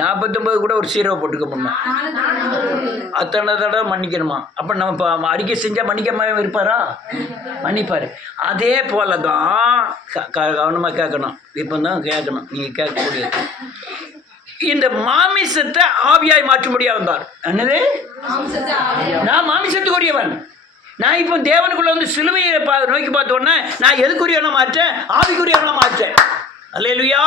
49 கூட ஒரு 0 போட்டுக்க முன்னா. அத்தனை தடவை மன்னிக்கணுமா? அப்போ நம்ம அறிக்கை செஞ்சால் மன்னிக்காம இருப்பாரா? மன்னிப்பார். அதே போல தான் கவனமாக கேட்கணும். இப்போ தான் கேட்கணும், நீங்கள் கேட்கக்கூடியது. இந்த மாமிசத்தை ஆவியாய் மாற்ற முடியாது வந்தார். என்னது? நான் மாமிசத்துக்குரியவன். நான் இப்போ தேவனுக்குள்ள வந்து சிலுவையை நோக்கி பார்த்தோன்னே நான் எதுக்குரியவனா மாற்றேன்? ஆவிக்குரியவனா மாற்றேன். அல்லேலூயா.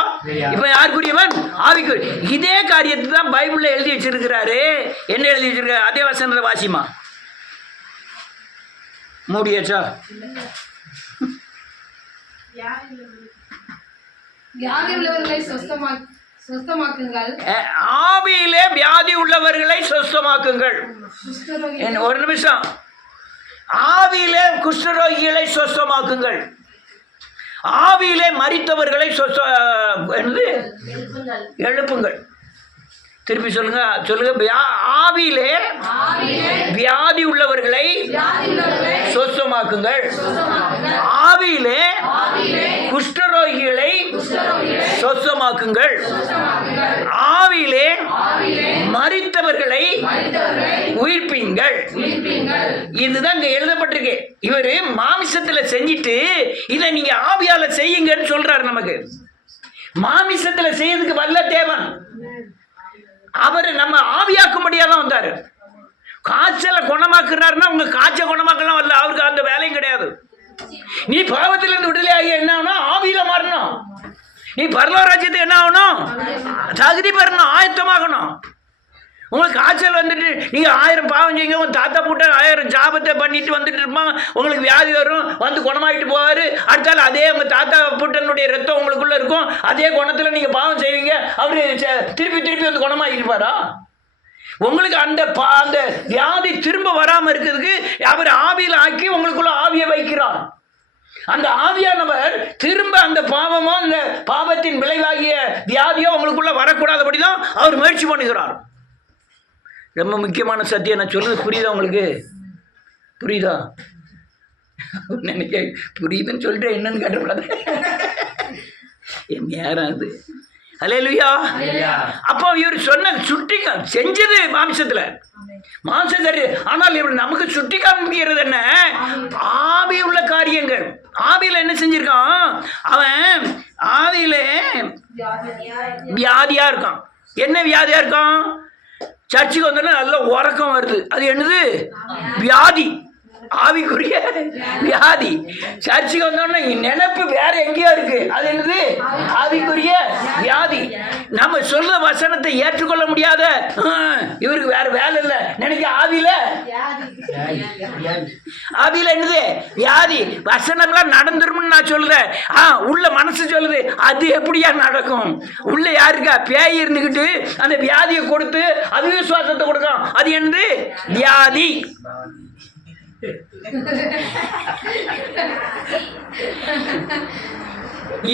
இப்போ யாருக்குரியவன்? ஆவிக்குரிய. இதே காரியத்தை தான் பைபிளில் எழுதி வச்சிருக்கிறாரு. என்ன எழுதி வச்சிருக்காரு? அதே வசனத்தை வாசிமா. மூடியாச்சா? ஆவியிலே வியாதி உள்ளவர்களை சொஸ்தமாக்குங்கள். ஒரு நிமிஷம். ஆவியிலே குஷ்டரோகிகளை சொஸ்தமாக்குங்கள். ஆவியிலே மரித்தவர்களை எழுப்புங்கள். திருப்பி சொல்லுங்க. ஆவியிலே வியாதி உள்ளவர்களை சொஸ்தமாக்குங்கள். ஆவியிலே குஷ்டரோகிகளை சொஸ்தமாக்குங்கள். ஆவியிலே மரித்தவர்களை உயிர்ப்பீங்கள். இதுதான் இங்க எழுதப்பட்டிருக்கு. இவரு மாமிசத்துல செஞ்சிட்டு இதை நீங்க ஆவியால செய்யுங்கன்னு சொல்றாரு. நமக்கு மாமிசத்துல செய்யறதுக்கு வல்ல தேவன். அவர் நம்ம ஆவியாக்கும்படியாதான் வந்தாரு. காய்ச்சலை குணமாக்குறாருன்னா உங்க காய்ச்சல் குணமாக்கலாம் வரல. அவருக்கு அந்த வேலையும் கிடையாது. நீ பாவத்திலிருந்து விடுதலை ஆகி என்ன ஆகணும்? ஆவியில மாறணும். நீ பரலோக ராஜ்யத்துக்கு என்ன ஆகணும்? தகுதி பெறணும், ஆயத்தமாகணும். உங்களுக்கு காய்ச்சல் வந்துட்டு நீங்கள் 1000 பாவம் செய்யுங்க, உங்கள் தாத்தா போட்ட 1000 ஜாபத்தை பண்ணிட்டு வந்துட்டு இருப்பாங்க. உங்களுக்கு வியாதி வரும், வந்து குணமாயிட்டு போவார். அடுத்தாலும் அதே உங்கள் தாத்தா புட்டனுடைய ரத்தம் உங்களுக்குள்ளே இருக்கும். அதே குணத்தில் நீங்கள் பாவம் செய்வீங்க. அவர் திருப்பி வந்து குணமாகிட்டு இருப்பாரா? உங்களுக்கு அந்த வியாதி திரும்ப வராமல் இருக்கிறதுக்கு அவர் ஆவியில் ஆக்கி உங்களுக்குள்ள ஆவியை வைக்கிறார். அந்த ஆவியானவர் திரும்ப அந்த பாவமோ அந்த பாவத்தின் விளைவாகிய வியாதியோ உங்களுக்குள்ள வரக்கூடாதபடி தான் அவர் முயற்சி பண்ணுகிறார். ரொம்ப முக்கியமான சத்தியம் நான் சொல்லுறது புரியுதா உங்களுக்கு? புரியுதா? நினைக்க புரியுதுன்னு சொல்லிட்டு என்னன்னு கேட்டக்கூடாது. என் நேரம் அது. அல்லேலூயா. அப்போ இவர் சொன்ன சுட்டிக்க செஞ்சது மாம்சத்துல சரி. ஆனால் இவர் நமக்கு சுட்டி காமிக்கிறது என்ன? ஆவி உள்ள காரியங்கள். ஆவியில என்ன செஞ்சிருக்கான்? அவன் ஆவியில வியாதியா இருக்கான். என்ன வியாதியா இருக்கான்? சர்ச்சுக்கு வந்தோன்னா நல்ல உறக்கம் வருது. அது என்னது? வியாதி. ஆவிக்குரிய வியாதி. சர்ச்சுக்கு வந்தோன்னா நினைப்பு வேற எங்கேயோ இருக்கு. அது என்னது? ஆவிக்குரிய வியாதி. நம்ம சொல்ற வசனத்தை ஏற்றுக்கொள்ள முடியாத, இவருக்கு வேற வேலை இல்லை நினைக்க ஆவியில என்னது? வியாதி. வசனம்லாம் நடந்துரும்னு நான் சொல்றேன். உள்ள மனசு சொல்லுது. அது எப்படியா நடக்கும்? உள்ள யாருக்கா பேய் இருந்துக்கிட்டு அந்த வியாதியை கொடுத்து அது விசுவாசத்தை கொடுக்கும். அது என்னது? வியாதி.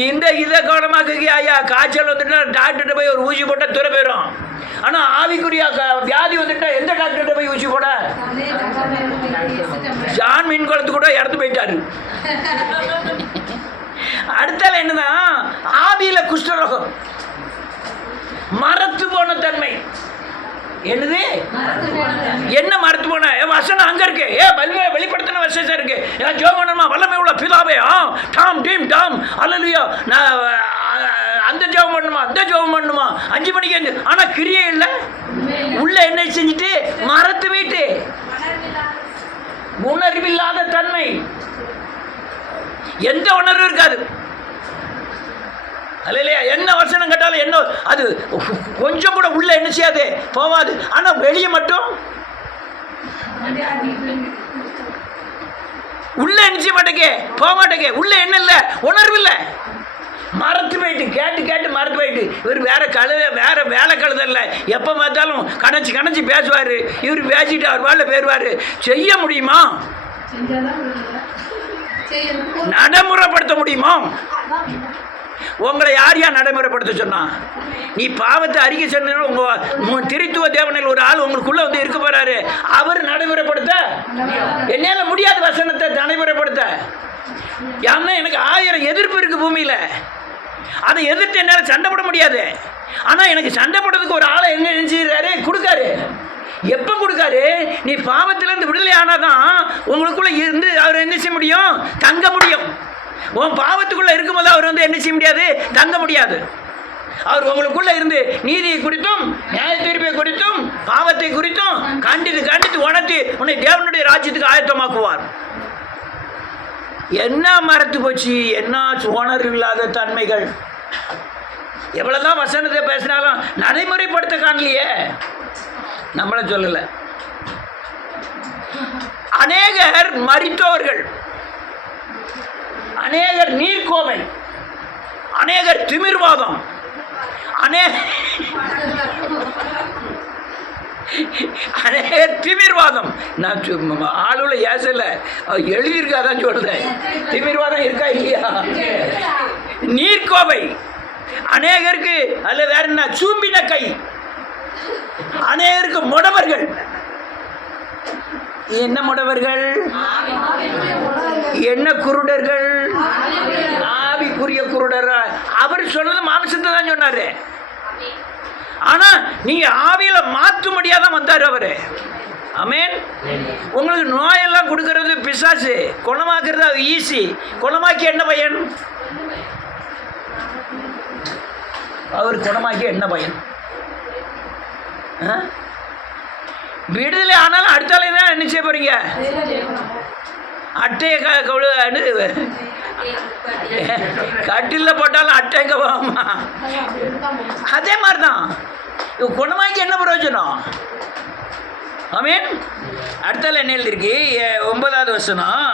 இந்த இதை கவனமாக்கு. ஐயா காய்ச்சல் வந்துட்டா டாக்டர்கிட்ட போய் ஒரு ஊசி போட்டால் துறை போயிடும். ஆனா ஆவிக்குரிய வியாதி வந்துட்டா எந்த டாக்டர்கிட்ட போய் ஊசி போட? ஜான் மீன் குளத்து கூட இறந்து போயிட்டாரு. அடுத்தால என்னதான் ஆவியில குஷ்டரோகம், மரத்து போன தன்மை. என்னது? என்ன மறுத்து போன வசனம் அங்க இருக்கு. வெளிப்படுத்தின வசனம் இருக்கு. ஜோமனமா வல்லமை உள்ள பிதாவே டாம் டீம் டாம் அல்லேலூயா, நான் அந்த ஜோம் பண்ணுமா அந்த ஜோம் பண்ணுமா 5 மணிக்கு. ஆனா கிரியே இல்லை. உள்ள என்ன செஞ்சுட்டு மறத்து போயிட்டு உணர்வில்லாத தன்மை, எந்த உணர்வும் இருக்காது. அல்லையா, என்ன வசனம் கேட்டாலும் என்ன அது கொஞ்சம் கூட உள்ள என்ன செய்யாது, போவாது. ஆனா வெளியே மட்டும் உள்ள என்ன செய்ய மாட்டேங்க, போக மாட்டேங்க. உள்ள என்ன இல்லை, உணர்வு இல்லை. மறத்து போயிட்டு கேட்டு கேட்டு மறத்து போயிட்டு. இவர் வேற வேலை கழுதல்ல. எப்போ பார்த்தாலும் கணச்சி பேசுவார். இவர் பேசிட்டு அவர் வேலை பேருவார். செய்ய முடியுமா? நடைமுறைப்படுத்த முடியுமா? உங்களை யார் நடைமுறைப்படுத்த சொன்னா? நீ பாவத்தை அறிக்கை சொன்ன உங்க திருத்துவ தேவனில் ஒரு ஆள் உங்களுக்குள்ள வந்து இருக்க போறாரு. அவர் நடைமுறைப்படுத்த என்னால முடியாத வசனத்தை நடைமுறைப்படுத்த. ஏன்னா எனக்கு 1000 எதிர்ப்பு இருக்கு பூமியில. அதை எதிர்த்து என்னால் சண்டை போட முடியாது. ஆனா எனக்கு சண்டை போடுறதுக்கு ஒரு ஆளை எங்க நினைச்சிருக்காரு, கொடுக்காரு. எப்போ கொடுக்காரு? நீ பாவத்திலிருந்து விடுதலை ஆனாதான் உங்களுக்குள்ள இருந்து அவர் என்ன செய்ய முடியும், தங்க முடியும். உன் பாவத்துக்குள்ள இருக்கும்போது அவர் வந்து என்ன செய்ய முடியாது, தங்க முடியாது. அவர் உங்களுக்குள்ள இருந்து நீதியை குறித்தும் நியாய தீர்ப்பை குறித்தும் பாவத்தை குறித்தும் கண்டித்து உணர்த்தி உன்னை தேவனுடைய ராஜ்யத்துக்கு ஆயத்தமாக்குவார். என்ன மறத்து போச்சு, என்ன உணர்வு இல்லாத தன்மைகள். எவ்வளவுதான் வசனத்தை பேசினாலும் நடைமுறைப்படுத்த காணலையே. நம்மள சொல்லல. அநேகர் மரித்தவர்கள், அநேகர் நீர்க்கோவை, அநேகர் திமிர்வாதம், அநேகர் திமிர்வாதம். நான் ஆளுல ஏசல எழுதியிருக்காதான் சொல்றேன். திமிர்வாதம் இருக்கா இல்லையா? நீர்க்கோவை அநேகருக்கு, அல்ல வேற என்ன, சூம்பின கை, அநேகருக்கு முடவர்கள். என்ன முடவர்கள், என்ன குருடர்கள், ஆவிக்குரிய குருடர். அவர் சொன்னது மாம்சத்தை தான் சொன்னாரு. ஆனா நீங்க ஆவியில மாற்றும்படியாதான் வந்தாரு அவரு. ஆமென். உங்களுக்கு நோயெல்லாம் கொடுக்கறது பிசாசு, குணமாக்குறது அது ஈஸி. குணமாக்கி என்ன பயன்? அவர் குணமாக்கி என்ன பயன்? விடுதலை ஆனாலும் அடுத்தாலே தான் என்ன செய்ய போறீங்க? அட்டையை கட்டில் போட்டாலும் அட்டை எங்க போகுமா? அதே மாதிரிதான் குணமாக்கி என்ன பிரயோஜனம்? ஆமென். அடுத்தால என்ன எழுதிருக்கு? 9வது வசனம்.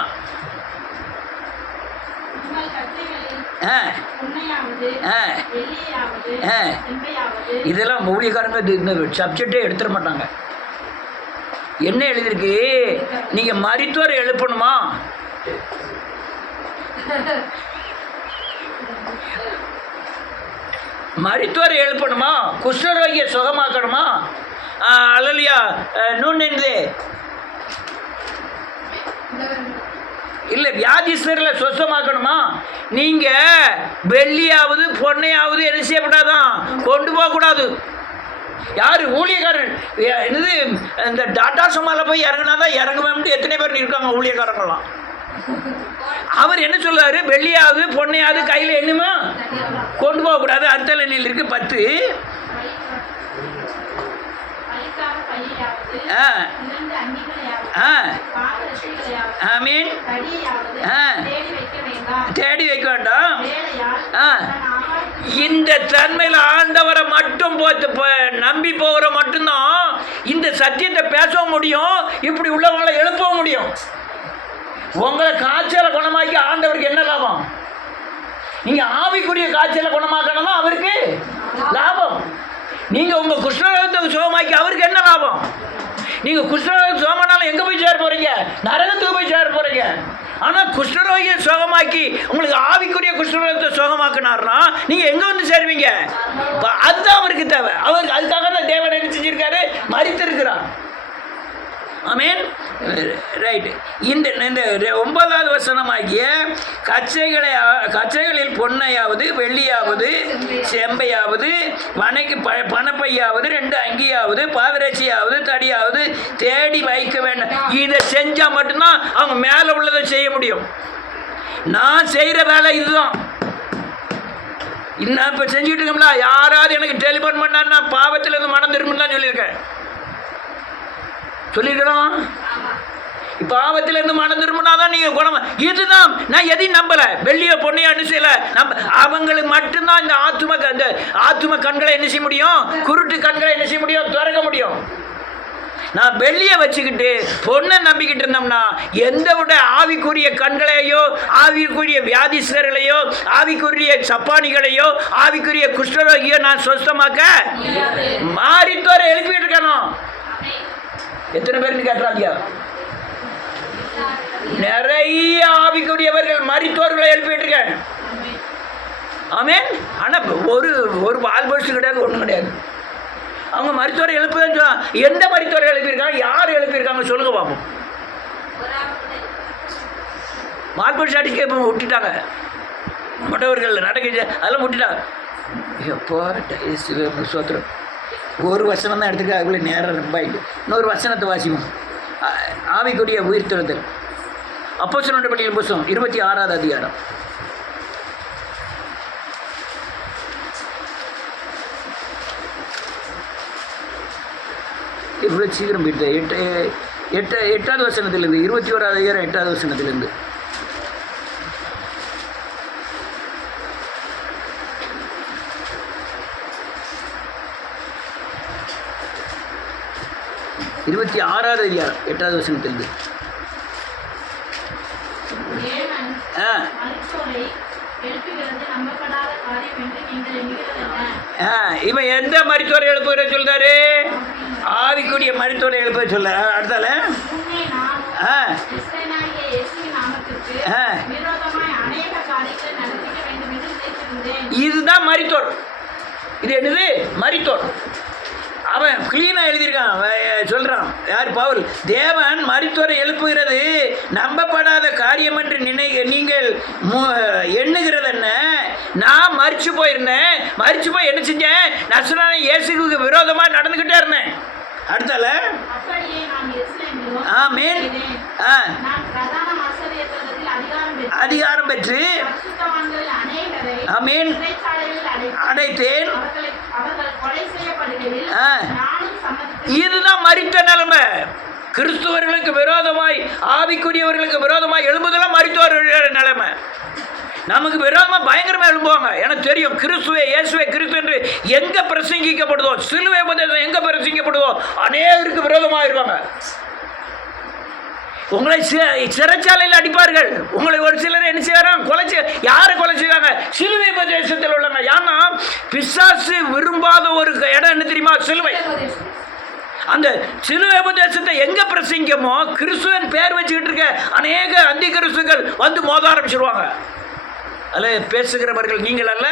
இதெல்லாம் ஊழியக்காரங்க இந்த சப்ஜெக்டே எடுத்துட மாட்டாங்க. என்ன எழுதிருக்கு? நீங்க மரித்தோரை எழுப்பணுமா? மரித்தோரை எழுப்பணுமா? குஷ்டரோகியை சுகமாக்கணுமா? அல்லையா நூன்னே இல்லை, வியாதிஸ்தரில் சொசமாக்கணுமா? நீங்க வெள்ளியாவது பொன்னையாவது என்ன செய்யப்படாதான் கொண்டு போகக்கூடாது. யாரு? ஊழியக்காரன். என்னது, இந்த டாட்டா சும்மால போய் இறங்கினாதான் இறங்குவேன் எத்தனை பேர் இருக்காங்க ஊழியக்காரங்களாம். அவர் என்ன சொல்றாரு? வெள்ளியாவது பொன்னையாவது கையில் என்னமா கொண்டு போகக்கூடாது. அடுத்த எண்ணில் இருக்கு 10. தேடி வைக்க வேண்டாம். இந்த தன்மையில் ஆண்டவரை மட்டும் நம்பி போகிற மட்டும்தான் இந்த சத்தியத்தை பேசவும் முடியும், இப்படி உள்ளவங்களை எழுப்பவும் முடியும். உங்களை காய்ச்சலை குணமாக்கி ஆண்டவருக்கு என்ன லாபம்? நீங்க ஆவிக்குரிய காய்ச்சலை குணமாக்கணும்னா அவருக்கு லாபம். நீங்க உங்க குஷ்ணரோகத்தை சுகமாக்கி அவருக்கு என்ன லாபம்? நீங்க குஷ்ணரோகத்தை சுகமானாலும் எங்க போய் சேர போறீங்க? நரகத்துக்கு போய் சேர போறீங்க. ஆனால் குஷ்டரோகியை சுகமாக்கி உங்களுக்கு ஆவிக்குரிய குஷ்டரோகத்தை சுகமாக்குனார்னா நீங்கள் எங்கே வந்து சேருவீங்க? அதுதான் அவருக்கு தேவை. அவர் அதுக்காக தான் தேவன் என்ன செஞ்சிருக்காரு? மரித்திருக்கிறார். ஆமென். ரைட். இந்த 9வது வசனமாகிய கச்சைகளில் பொன்னையாவது வெள்ளியாவது செம்பையாவது பணப்பையாவது 2 அங்கியாவது பாதரட்சியாவது தடியாவது தேடி வைக்க வேண்டும். இதை செஞ்சால் மட்டும்தான் அவங்க மேலே உள்ளதை செய்ய முடியும். நான் செய்கிற வேலை இதுதான். இன்னும் இப்போ செஞ்சுட்டு இருக்கோம்ல, யாராவது எனக்கு டெலிஃபோன் பண்ணான்னா பாவத்தில் இருந்து மனம் திரும்புன்னு தான் சொல்லியிருக்கேன். சொல்லிடணும். இப்போ ஆபத்திலிருந்து மனம் திரும்பினாதான் நீங்கள் குணம். இதுதான் நான் எதையும் நம்பலை. வெள்ளியை பொண்ணையை அனுசையில அவங்களுக்கு மட்டும்தான் இந்த ஆத்தும கண்களை என்ன செய்ய முடியும்? குருட்டு கண்களை என்ன செய்ய முடியும்? திறக்க முடியும். நான் வெள்ளியை வச்சுக்கிட்டு பொண்ணை நம்பிக்கிட்டு இருந்தோம்னா எந்த விட ஆவிக்குரிய கண்களையோ ஆவிக்குரிய வியாதிஸ்தர்களையோ ஆவிக்குரிய சப்பானிகளையோ ஆவிக்குரிய குஷ்டரோகியோ நான் சொஸ்தமாக்க மாறித்தோர எழுப்பிட்டு இருக்கணும். எத்தனை பேருக்கு கேட்டாங்க? நிறைய ஆவிக்குரியவர்கள் மரித்தோர்களை எழுப்பிட்டு இருக்கேன். ஆமென். ஆனால் ஒரு வால் பரிசு கிடையாது, ஒன்றும் கிடையாது. அவங்க மரித்தோரை எழுப்புதான் சொல்லலாம். எந்த மரித்தோரை எழுப்பியிருக்காங்க? யார் எழுப்பியிருக்காங்க சொல்லுங்க பார்ப்போம். வால் பரிசு அடிக்க விட்டுட்டாங்க. மற்றவர்கள் நடக்க அதெல்லாம் விட்டுட்டாங்க. எப்போ சோத்திரம் ஒரு வசனம் தான் எடுத்துக்க, அதுக்குள்ளே நேரம் ரொம்ப ஆகிட்டு. இன்னொரு வசனத்தை வாசிப்போம். ஆவிக்குரிய உயிர்த்தெழுதல். அப்போஸ்தலர் நடவடிக்கைகள் புத்தகம் 26வது அதிகாரம். இவ்வளோ சீக்கிரம் போயிட்டு 8வது வசனத்திலிருந்து 21வது அதிகாரம் 8வது வசனத்திலிருந்து. இருபத்தி 6வது அதிகாரம் 8வது வசனத்திலிருந்து. இவன் எந்த மரித்தோரை எழுப்புகிற சொல்றாரு? ஆவிக்குரிய மரித்தோரை எழுப்ப சொல்ல. அடுத்தால இதுதான் மரித்தோர். இது என்னது? மரித்தோர். அவன் கிளீனாக எழுதியிருக்கான். சொல்கிறான் யார்? பவுல். தேவன் மரித்தோரை எழுப்புகிறது நம்பப்படாத காரியம் என்று நீங்கள் எண்ணுகிறது என்ன? நான் மரிச்சு போயிருந்தேன். மரிச்சு போய் என்ன செஞ்சேன்? நசரான இயேசுவுக்கு விரோதமாக நடந்துக்கிட்டே இருந்தேன். அடுத்தால ஆமென். அதிகாரம் பெற்று ஆமென் அடைத்தேன். இதுதான் மரித்த நிலைமை. கிறிஸ்துவர்களுக்கு விரோதமாய் ஆவிக்குரியவர்களுக்கு விரோதமாய் எழும்புதெல்லாம் மரித்தவர்கள் நிலைமை. நமக்கு விரோதமாக பயங்கரமாக எழும்புவாங்க. எனக்கு தெரியும். கிறிஸ்துவே இயேசுவே கிறிஸ்து என்று எங்கே பிரசங்கிக்கப்படுதோ, சிலுவை உபதேசம் எங்கே பிரசங்கிக்கப்படுதோ அநேகருக்கு விரோதமாக இருப்பாங்க. உங்களை சிறைச்சாலையில் அடிப்பார்கள். உங்களை ஒரு சிலர் என்ன செய்வாங்க? யாரை கொலை செய்வாங்க? சிலுவை உபதேசத்தில் உள்ளவங்க. ஏன்னா பிசாசு விரும்பாத ஒரு இடம் என்ன தெரியுமா? சிலுவை. அந்த சிலுவை உபதேசத்தை எங்கே பிரசங்கிக்கமோ கிறிஸ்துவன் பேர் வச்சுக்கிட்டு இருக்க அநேக அந்தி கிறிஸ்துகள் வந்து மோத ஆரம்பிச்சிருவாங்க. அதில் பேசுகிறவர்கள் நீங்கள் அல்ல,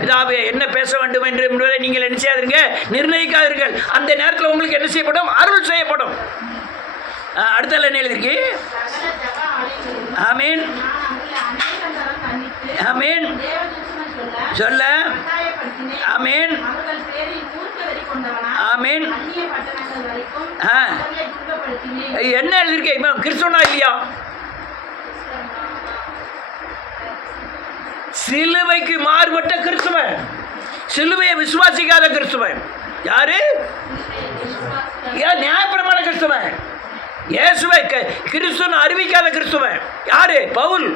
பிதாவே என்ன பேச வேண்டும் என்று என்பதை நீங்கள் என்ன செய்யாதீங்க? நிர்ணயிக்காதீர்கள். அந்த நேரத்தில் உங்களுக்கு என்ன செய்யப்படும்? அருள் செய்யப்படும். அடுத்தால என்ன எழுதிருக்கு? ஆமீன் ஆமீன் சொல்ல ஆமீன் ஆமீன். என்ன எழுதிருக்கேன்? கிறிஸ்துவனா இல்லையா? சிலுவைக்கு மாறுபட்ட கிறிஸ்துவன், சிலுவையை விசுவாசிக்காத கிறிஸ்துவன் யாரு? நியாயப்பிரமாண கிறிஸ்துவன். இயேசுவை கிறிஸ்துவன் அறிவிக்காத கிறிஸ்துவன் யாரு? பவுல்.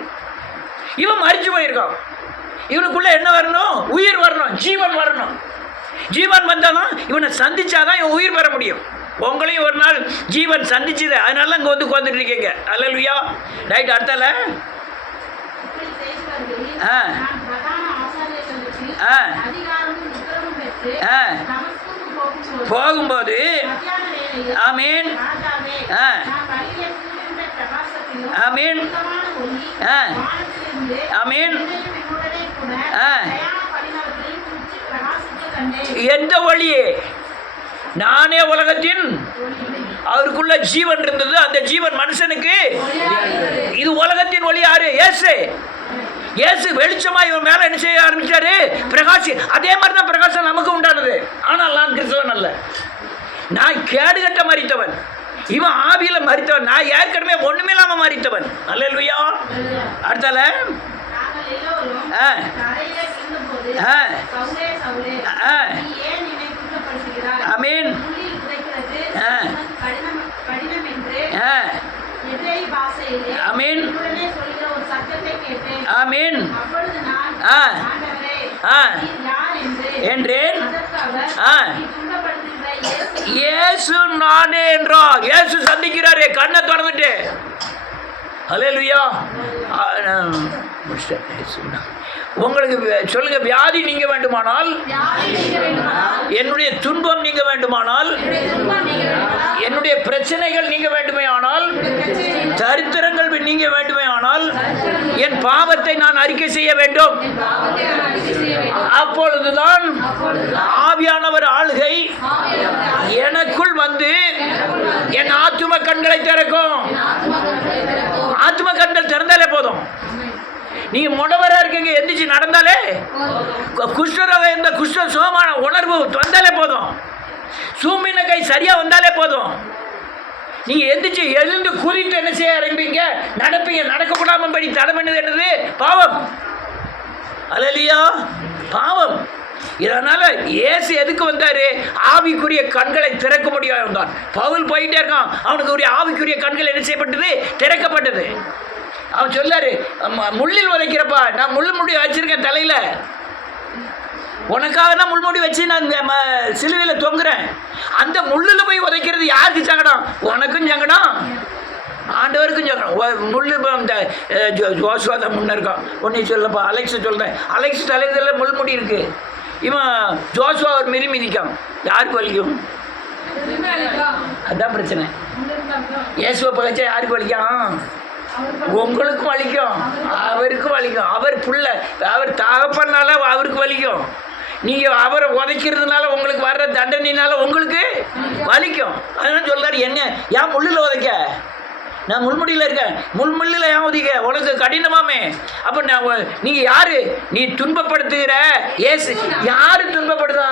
இவன் மரிச்சு போயிருக்கான். இவனுக்குள்ள என்ன வரணும்? உயிர் வரணும், ஜீவன் வரணும். ஜீவன் வந்தாதான் இவனை சந்திச்சாதான் இவன் உயிர் பெற முடியும். உங்களையும் ஒரு நாள் ஜீவன் சந்திச்சுது. அதனால இங்கே வந்து உட்காந்துட்டு இருக்கீங்க. அல்லேலூயா. ரைட். அடுத்தால போகும்போது ஆமீன் ஆமீன். ஆமீன். எந்த வழியே? நானே உலகத்தின், அவருக்குள்ள ஜீவன் இருந்தது, அந்த ஜீவன் மனுஷனுக்கு. இது உலகத்தின் ஒளி யாரு? இயேசு. இயேசு வெளிச்சமா இவன் மேல என்ன செய்ய ஆரம்பிச்சாரு? பிரகாசி. அதே மாதிரி தான் பிரகாசம் நமக்கு உண்டானது. ஆனால் நான் கிறிஸ்தவன் அல்ல, நான் கேடுகட்ட மரித்தவன். இவன் ஆவியில மரித்தவன், நான் ஏற்கனவே ஒண்ணுமே இல்லாம மரித்தவன். அல்லேலூயா. அடுத்தால ஆமீன். ஆமீன். ஆமீன். என்றேன். இயேசு நானே என்றார். இயேசு சந்திக்கிறாரே கண்ணை திறந்துட்டு. அல்லேலூயா. உங்களுக்கு சொல்லுங்க, வியாதி நீங்க வேண்டுமானால், என்னுடைய துன்பம் நீங்க வேண்டுமானால், என்னுடைய பிரச்சனைகள் நீங்க வேண்டுமே ஆனால், தரித்திரங்கள் நீங்க வேண்டுமே ஆனால், என் பாவத்தை நான் அறிக்கை செய்ய வேண்டும். அப்பொழுதுதான் ஆவியானவர் ஆளுகை எனக்குள் வந்து என் ஆத்தும கண்களை திறக்கும். ஆத்தும கண்கள் திறந்தாலே போதும். நீங்க முடவரா இருக்கீங்க, எந்திரிச்சு நடந்தாலே, குஷ்டரோக இந்த குஷ்ட சுகமான உணர்வு வந்தாலே போதும், சூம்பின கை சரியா வந்தாலே போதும், நீங்க எந்திரிச்சு எழுந்து குறித்து என்ன செய்ய ஆரம்பிப்பீங்க? நடப்பீங்க. நடக்கப்படாம படி தடை பண்ணது என்னது? பாவம். அல்லேலூயா. பாவம். இதனால இயேசு எதுக்கு வந்தாரு? ஆவிக்குரிய கண்களை திறக்க முடியாது வந்தான். பவுல் போயிட்டே இருக்கான், அவனுக்கு ஒரு ஆவிக்குரிய கண்கள் என்ன செய்யப்பட்டது? திறக்கப்பட்டது. அவன் சொல்லாரு, முள்ளில் உதைக்கிறப்பா, நான் முள்ளு முடி வச்சிருக்கேன் தலையில, உனக்காக தான் முள்முடி வச்சு நான் சிலுவையில் தொங்குறேன். அந்த முள்ளில் போய் உதைக்கிறது யாருக்கு சங்கடம்? உனக்கும் சங்கடம், ஆண்டவருக்கும் சங்கடம். முள்ளு இந்த ஜோசுவா தான் முன்ன இருக்கான். ஒன்னே சொல்லப்பா, அலெக்ஸ் சொல்றேன். அலெக்ஸ் தலையில் முள்முடி இருக்கு. இவன் ஜோசுவா ஒரு மிதிக்கான். யாருக்கு வலிக்கும்? அதான் பிரச்சனை. இயேசுவை பகச்சா யாருக்கு வலிக்கும்? உங்களுக்கும் வலிக்கும், அவருக்கும் வலிக்கும். அவர் புள்ள, அவர் தகப்பனால அவருக்கு வலிக்கும். நீங்கள் அவரை உதைக்கிறதுனால உங்களுக்கு வர்ற தண்டனைனால உங்களுக்கு வலிக்கும். அதனால சொல்றாரு, என்ன ஏன் முள்ளில் உதைக்க? நான் முள்முடியில் இருக்கேன், முள்முள்ளில் ஏன் உதைக்க? உனக்கு கடினமாமே. அப்போ நான் நீங்கள் யாரு? நீ துன்பப்படுத்துகிற ஏசு. யாரு துன்பப்படுதா?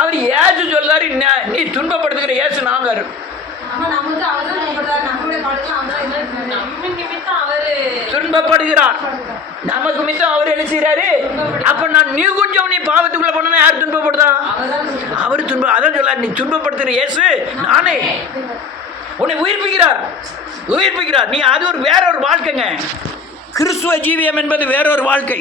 அவர் ஏசு சொல்றாரு, நீ துன்பப்படுத்துகிற ஏசு நாங்க துன்பப்படுகிறார். நமக்கு மித்தம் அவர் என்ன செய்யறாரு? அப்ப நான் நீ கொஞ்சம் நீ பாவத்துக்குள்ள போனா யார் துன்பப்படுதா? அவரு துன்பம். அதான் சொல்ல, நீ துன்பப்படுத்துகிற இயேசு நானே. உன்னை உயிர்ப்பிக்கிறார், உயிர்ப்பிக்கிறார். நீ அது ஒரு வேற ஒரு வாழ்க்கைங்க. கிறிஸ்துவ ஜீவியம் என்பது வேற ஒரு வாழ்க்கை.